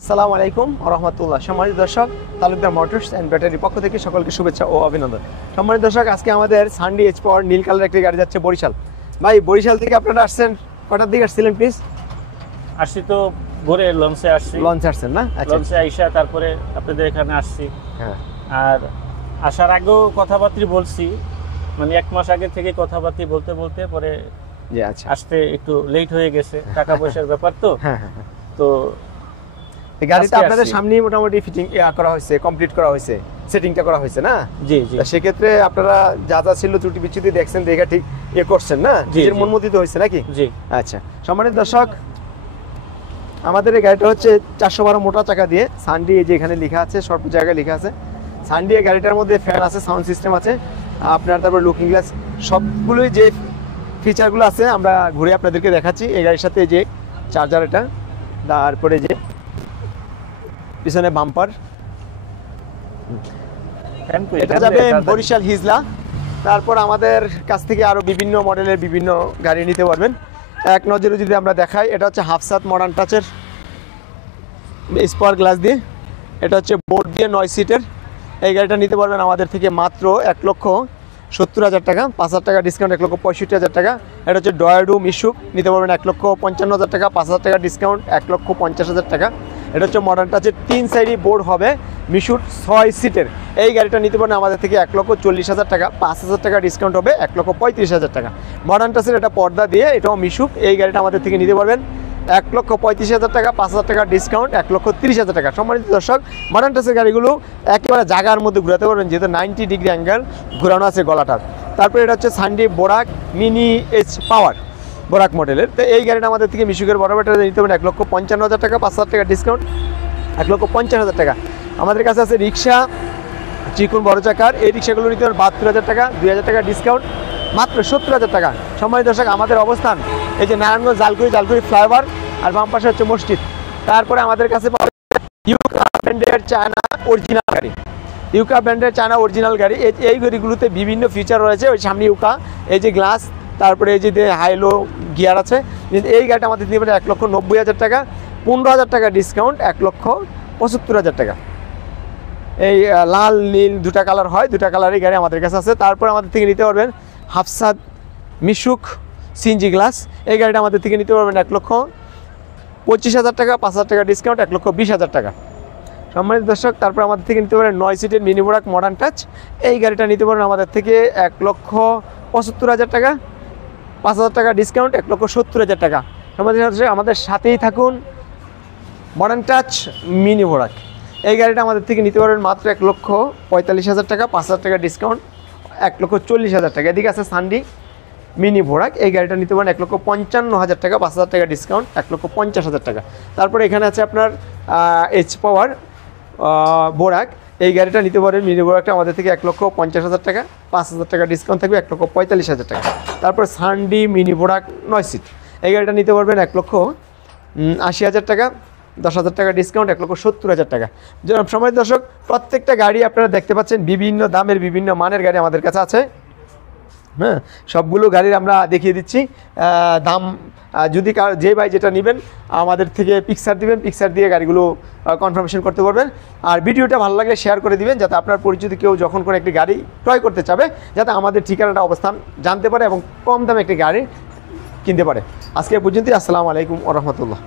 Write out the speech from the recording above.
আসসালামু আলাইকুম ওয়া রাহমাতুল্লাহ। সম্মানিত দর্শক, তালুকদার মোটরস অ্যান্ড ব্যাটারির পক্ষ থেকে সকলকে শুভেচ্ছা ও অভিনন্দন। সম্মানিত দর্শক, আজকে আমাদের সানডি এইচ পাওয়ার নীল কালার একটি গাড়ি যাচ্ছে বরিশাল। ভাই, বরিশাল থেকে আপনারা আসছেন কটার দিকে আসছিলেন প্লিজ? আসছি তো ভোরে লঞ্চে আসছি। লঞ্চে আসছেন না? আচ্ছা, লঞ্চে আইসা তারপরে আপনাদের এখানে আসছি। হ্যাঁ। আর আসার আগেও কথাবার্তা বলছি, মানে 1 মাস আগে থেকে কথাবার্তা বলতে বলতে পরে জি, আচ্ছা। আসতে একটু লেট হয়ে গেছে, টাকা পয়সার ব্যাপার তো। হ্যাঁ। তো এই গাড়িটা আজকে আপনাদের আসছি। সামনেই মোটামুটি ফিটিং করা হয়েছে, কমপ্লিট করা হয়েছে, সেটিংটা করা হয়েছে না? জি জি তা সেক্ষেত্রে আপনারা যা যা ছিল ত্রুটি বিচ্যুতি দেখছেন, দেখে ঠিক করছেন না? জি, নিজের জি। মন মতো হয়েছে নাকি? জি আচ্ছা, সম্মানিত দর্শক, আমাদের এই গাড়িটা হচ্ছে 412 মোটা চাকা দিয়ে সানডি, এই যে এখানে লেখা আছে, সব জায়গায় লেখা আছে সানডি। এই গাড়িটার মধ্যে ফ্যান আছে, সাউন্ড সিস্টেম আছে আপনার, তারপর লুকিং গ্লাস, সবগুলোই যে ফিচারগুলো আছে আমরা ঘুরে আপনাদেরকে দেখাচ্ছি। এই গাড়ির সাথে যে চার্জার, এটা, তারপরে যে পিছনে বাম্পার, এটা যাবে বরিশাল হিজলা। তারপর আমাদের কাছ থেকে আরো বিভিন্ন মডেলের বিভিন্ন গাড়ি নিতে পারবেন। এক নজরে যদি আমরা দেখাই, এটা হচ্ছে হাফসাত মডার্ন টাচের স্পার গ্লাস দিয়ে, এটা হচ্ছে বোর্ড দিয়ে 9 সিটের। এই গাড়িটা নিতে পারবেন আমাদের থেকে মাত্র 1,70,000 টাকা, 5,000 টাকা ডিসকাউন্ট 1,65,000 টাকা। এটা হচ্ছে ডয়াডু মিশুক, নিতে পারবেন 1,55,000 টাকা, 5,000 টাকা ডিসকাউন্ট 1,50,000 টাকা। এটা হচ্ছে মডার্ন টাচের 3 সাইডই বোর্ড হবে, মিশুক 6 সিটের। এই গাড়িটা নিতে পারেন আমাদের থেকে 1,40,000 টাকা, 5,000 টাকা ডিসকাউন্ট হবে 1,35,000 টাকা। মডার্ন টাচের এটা পর্দা দিয়ে, এটাও মিশুক। এই গাড়িটা আমাদের থেকে নিতে পারবেন 1,35,000 টাকা, 5,000 টাকা ডিসকাউন্ট 1,30,000 টাকা। সম্মানিত দর্শক, মডার্ন টাচের গাড়িগুলো একেবারে জায়গার মধ্যে ঘুরাতে পারবেন, যেহেতু 90 ডিগ্রি অ্যাঙ্গেল ঘোরানো আছে গলাটা। তারপরে এটা হচ্ছে সানডি বোরাক মিনি এইচ পাওয়ার, বোরাক মডেলের। তো এই গাড়িটা আমাদের থেকে মিশুকের বড় ব্যাটারি নিতে পারেন 1,55,000 টাকা, 5,000 টাকা ডিসকাউন্ট 1,50,000 টাকা। আমাদের কাছে আছে রিক্সা, চিকুন বড় চাকার, এই রিক্সাগুলো নিতে পারেন 72,000 টাকা, 2,000 টাকা ডিসকাউন্ট মাত্র 70,000 টাকা। সম্মানিত দর্শক, আমাদের অবস্থান এই যে নারায়ণগঞ্জ জালকুড়ি ফ্লাইওভার, আর বাম পাশে হচ্ছে মসজিদ। তারপরে আমাদের কাছে ইউকা ব্র্যান্ডের চায়না অরিজিনাল গাড়ি, ইউকা ব্র্যান্ডের চায়না অরিজিনাল গাড়ি। এই গাড়িগুলোতে বিভিন্ন ফিচার রয়েছে। ওই সামনে ইউকা, এই যে গ্লাস, তারপরে এই যে হাইলো গিয়ার আছে। এই গাড়িটা আমাদের দিতে পারে 1,90,000 টাকা, 15,000 টাকা ডিসকাউন্ট 1,75,000 টাকা। এই লাল নীল দুটা কালার হয়, দুটা কালারই গাড়ি আমাদের কাছে আছে। তারপর আমাদের থেকে নিতে পারবেন হাফসাদ মিশুক সিএনজি গ্লাস। এই গাড়িটা আমাদের থেকে নিতে পারবেন 1,25,000 টাকা, 5,000 টাকা ডিসকাউন্ট 1,20,000 টাকা। সম্মানিত দর্শক, তারপর আমাদের থেকে নিতে পারেন 9 সিটের মিনি বোরাক মডার্ন টাচ। এই গাড়িটা নিতে পারেন আমাদের থেকে 1,75,000 টাকা, 5,000 টাকা ডিসকাউন্ট 1,70,000 টাকা। সম্মানিত দর্শক, আমাদের সাথেই থাকুন। মডার্ন টাচ মিনি বোরাক, এই গাড়িটা আমাদের থেকে নিতে পারবেন মাত্র 1,45,000 টাকা, 5,000 টাকা ডিসকাউন্ট 1,40,000 টাকা। এদিকে আছে সানডি মিনি বোরাক, এই গাড়িটা নিতে পারেন 1,55,000 টাকা, 5,000 টাকা ডিসকাউন্ট 1,50,000 টাকা। তারপরে এখানে আছে আপনার এইচ পাওয়ার বোরাক, এই গাড়িটা নিতে পারেন মিনি বোরাকটা আমাদের থেকে 1,50,000 টাকা, 5,000 টাকা ডিসকাউন্ট থাকবে 1,45,000 টাকা। তারপর সানডি মিনি বোরাক 9 সিট, এই গাড়িটা নিতে পারবেন 1,80,000 টাকা, 10,000 টাকা ডিসকাউন্ট 1,70,000 টাকা। সম্মানিত দর্শক, প্রত্যেকটা গাড়ি আপনারা দেখতে পাচ্ছেন বিভিন্ন দামের, বিভিন্ন মানের গাড়ি আমাদের কাছে আছে। হ্যাঁ, সবগুলো গাড়ির আমরা দেখিয়ে দিচ্ছি দাম। যদি যে ভাই যেটা নেবেন আমাদের থেকে পিকচার দিবেন, পিকচার দিয়ে গাড়িগুলো কনফার্মেশন করতে পারবেন। আর ভিডিওটা ভালো লাগলে শেয়ার করে দিবেন, যাতে আপনার পরিচিত কেউ যখন কোনো একটি গাড়ি ক্রয় করতে চাবে, যাতে আমাদের ঠিকানাটা অবস্থান জানতে পারে এবং কম দামে একটি গাড়ি কিনতে পারে। আজকে পর্যন্তই। আসসালামু আলাইকুম ওয়া রাহমাতুল্লাহ।